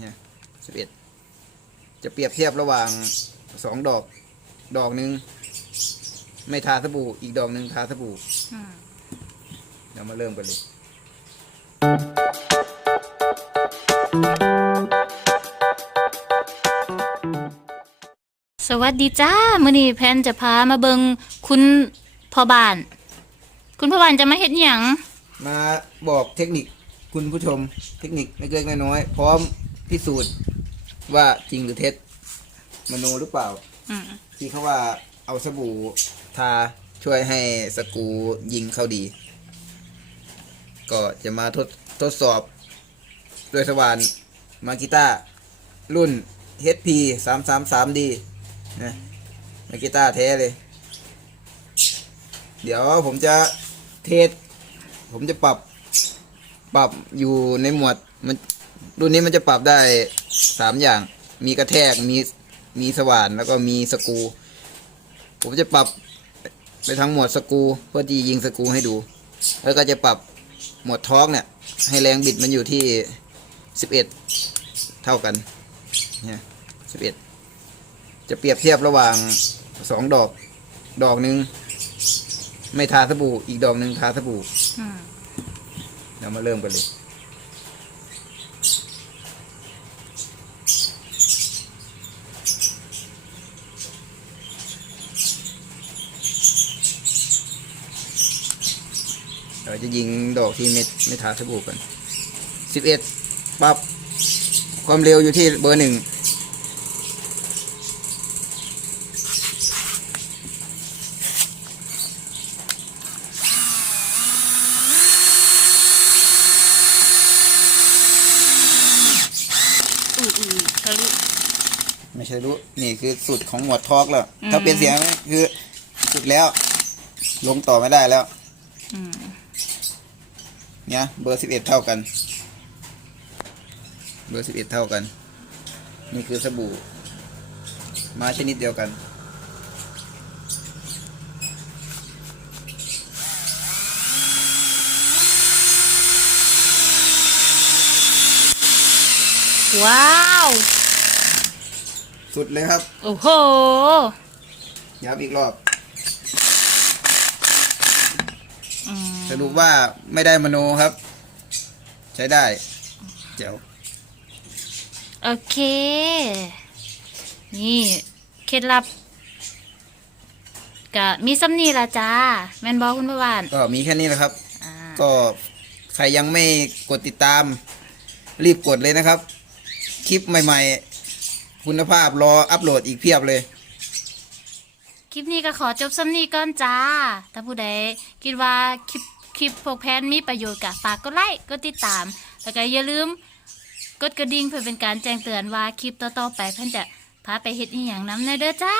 เนี่ยสิบเอ็ดจะเปรียบเทียบระหว่างสองดอก ดอกหนึ่งไม่ทาสบู่อีกดอกหนึ่งทาสบู่อืมเดี๋ยวมาเริ่มกันเลย สวัสดีจ้ามื้อนี้แพนจะพามาเบิงคุณพ่อบ้าน คุณพ่อบ้านจะมาเฮ็ดหยังมาบอกเทคนิคคุณผู้ชมเทคนิคไม่เกินไม่น้อยพร้อม พิสูจน์ว่าจริงหรือเท็จมโนหรือเปล่า อืมที่เขาว่าเอาสบู่ทาช่วยให้สกรูยิงเข้าดี ก็จะมาทดทดสอบด้วยสว่านมากิต้ารุ่น HP 3 3 3 D นะมากิต้าแท้เลย เดี๋ยวผมจะเทสผมจะปรับปรับอยู่ในหมวดมัน รุ่นนี้มันจะปรับได้สามอย่าง มีกระแทก มีมีสว่าน แล้วก็มีสกรูผมจะปรับไปทั้งหมวดสกรูเพื่อที่ยิงสกรูให้ดู แล้วก็จะปรับหมวดทอร์กเนี่ย ให้แรงบิดมันอยู่ที่สิบเอ็ดเท่ากันเนี่ยสิบเอ็ดจะเปรียบเทียบระหว่างสองดอก ดอกหนึ่งไม่ทาสบู่อีกดอกหนึ่งทาสบู่อืมเดี๋ยวมาเริ่มกันเลย จะยิงดอกที่ไม่ไม่ทาสบู่กันสิบเอ็ดปรับความเร็วอยู่ที่เบอร์หนึ่งไม่ใช่รู้นี่คือสุดของหมวดทอกแล้วอืมถ้าเปลี่ยนเสียงคือสุดแล้ว ลงต่อไม่ได้แล้ว อืม เนี่ยเบอร์สิบเอ็ดเท่ากัน เบอร์สิบเอ็ดเท่ากัน นี่คือสบู่ มาชนิดเดียวกัน ว้าว สุดเลยครับ โอ้โห ย้ำอีกรอบ อืม สรุปว่าไม่ได้มโนครับ ใช้ได้เจ๋วโอเค นี่เคล็ดลับก็มีซ้ำนี่ละจ้า แม่นบอกคุณพ่อบ้านก็มีแค่นี้แหละครับ อ่าก็ใครยังไม่กดติดตาม รีบกดเลยนะครับ คลิปใหม่ๆ คุณภาพรออัปโหลดอีกเพียบเลย คลิปนี้ก็ขอจบซ้ำนี่ก่อนจ้า ถ้าผู้ใดคิดว่าคลิป คลิปพวกแพนมีประโยชน์กะฝากกดไลค์กดติดตาม แล้วก็อย่าลืมกดกระดิ่งเพื่อเป็นการแจ้งเตือนว่าคลิปต่อๆไปเพื่อนจะพาไปเฮ็ดอีหยังน้ำในเด้อจ้า